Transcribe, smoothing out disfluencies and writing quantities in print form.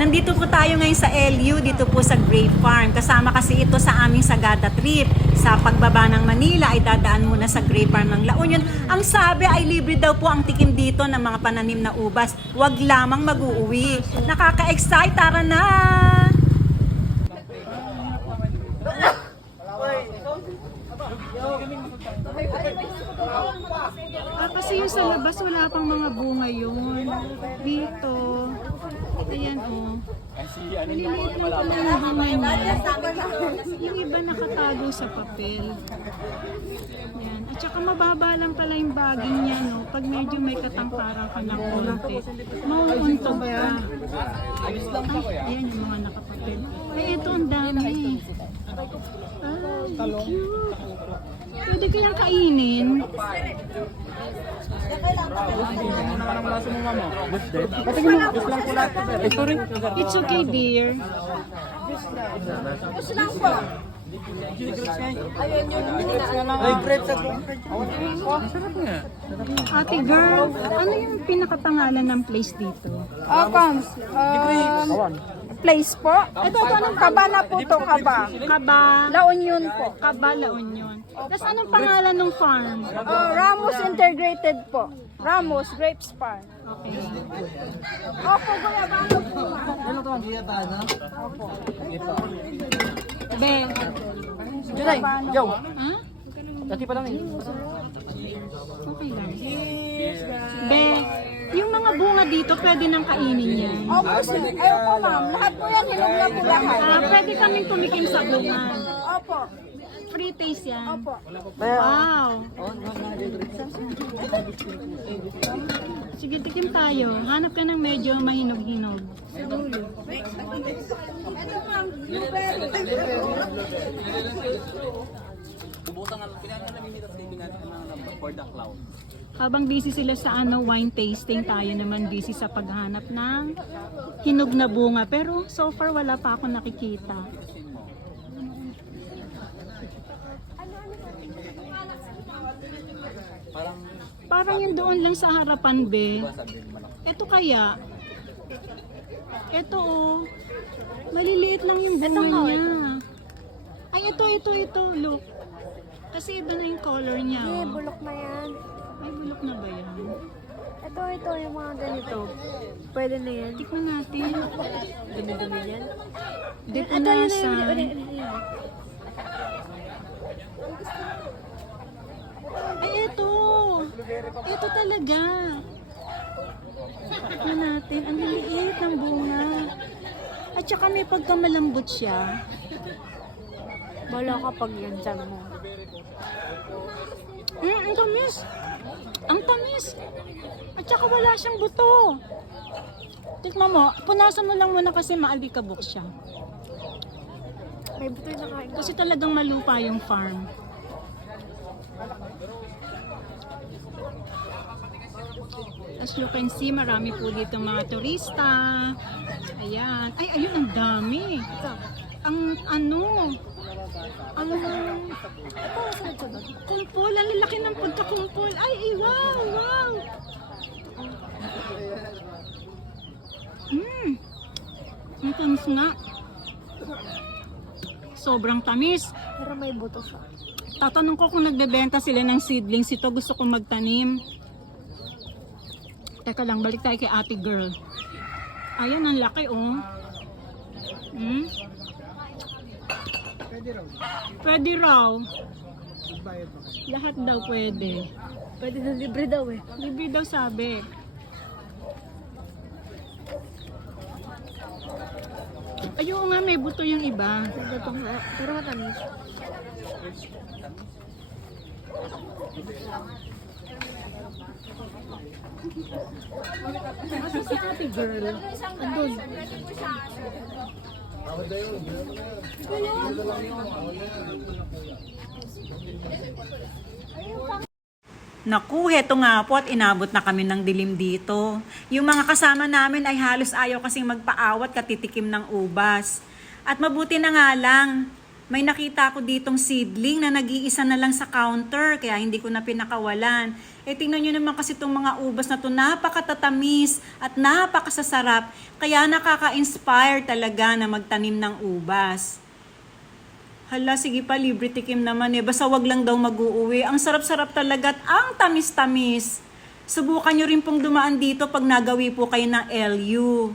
Nandito po tayo ngayon sa LU, dito po sa Grape Farm. Kasama kasi ito sa aming Sagada trip. Sa pagbaba ng Manila ay dadaan muna sa Grape Farm ng La Union. Ang sabi ay libre daw po ang tikim dito ng mga pananim na ubas. Huwag lamang mag-uuwi. Nakaka-excite, tara na! Kasi yung sa labas wala pang mga bunga yun. Dito. Ayan o. Maliliit lang pala yung bunga niya. Yung iba nakatago sa papel. Yan. At saka mababa lang pala yung baging niya, no? Pag medyo may katangkaran ka ng konti, mauuntog ka. Ay, ayan yung mga nakapapel. Ay, ito ang dami. Ay, cute. Pwede kayang kainin. It's okay, dear. Ate girl, ano yung pinakapangalan ng place dito? Place po? Ito anong kaba na po to, kaba? Kaba. La Union po. Kaba, La Union. Tapos anong pangalan ng farm? Ramos Integrated po. Ramos Grapes Farm. Okay. Opo, Guyabano po. Be. Juday, Jow. Ha? Dati pa lang eh. Okay lang. Be, yung mga bunga dito, pwede nang kainin yan. Opo, sir. Ayun po, ma'am. Lahat po yan, hinog na po lahat. Pwede kaming tumikim sa bunga. Opo. Free taste yan. Opo. Wow. Sige, tikim tayo. Hanap ka ng medyo mahinog-hinog. Ito, ma'am. Blueberry. Habang busy sila sa wine tasting, tayo naman busy sa paghanap ng hinog na bunga. Pero so far wala pa ako nakikita. Parang yun doon lang sa harapan, be. Ito kaya? Ito oh. Maliliit lang yung bunga niya. Ay, ito. Look. Kasi iba na yung color niya. Eh, Oh. bulok na yan. Ay, bulok na ba yan? Ito, yung mga ganito. Pwede na yan. Tikman natin. Dumi-dumi yan. Di punasa. Ay, ito. Ito talaga. Tikman natin. Ang liliit ng bunga. At saka may pagkamalambot siya. Bala kapag yan dyan mo. Ang tamis. Ang tamis. At saka wala siyang buto. Tikman mo. Punasan mo lang muna kasi maalikabok siya. May buto yung nakain. Kasi talagang malupa yung farm. As you can see, marami po dito mga turista. Ayan. Ay, ayun, ang dami. Ang kumpol. Ang lalaki ng pagkakumpol. Ay, wow. Ang tamis nga. Sobrang tamis. Pero may buto siya. Tatanong ko kung nagbebenta sila ng seedlings. Ito gusto kong magtanim. Teka lang, balik tayo kay ate girl. Ayan, ang laki oh. Pwede raw. Lahat daw pwede. Pwede na libre daw eh. Libre daw sabi. Ayun nga, may buto yung iba. Ito nga. Pero matamis. Asa si ate girl? Andun. Naku, heto nga po at inabot na kami ng dilim dito. Yung mga kasama namin ay halos ayaw kasing magpaawat katitikim ng ubas. At mabuti na nga lang, may nakita ko ditong seedling na nag-iisa na lang sa counter, kaya hindi ko na pinakawalan. Eh tingnan nyo naman kasi itong mga ubas na to, napakatatamis at napakasasarap. Kaya nakaka-inspire talaga na magtanim ng ubas. Hala, sige pa, libre tikim naman eh. Basta wag lang daw mag-uuwi. Ang sarap-sarap talaga at ang tamis-tamis. Subukan nyo rin pong dumaan dito pag nagawi po kayo ng LU.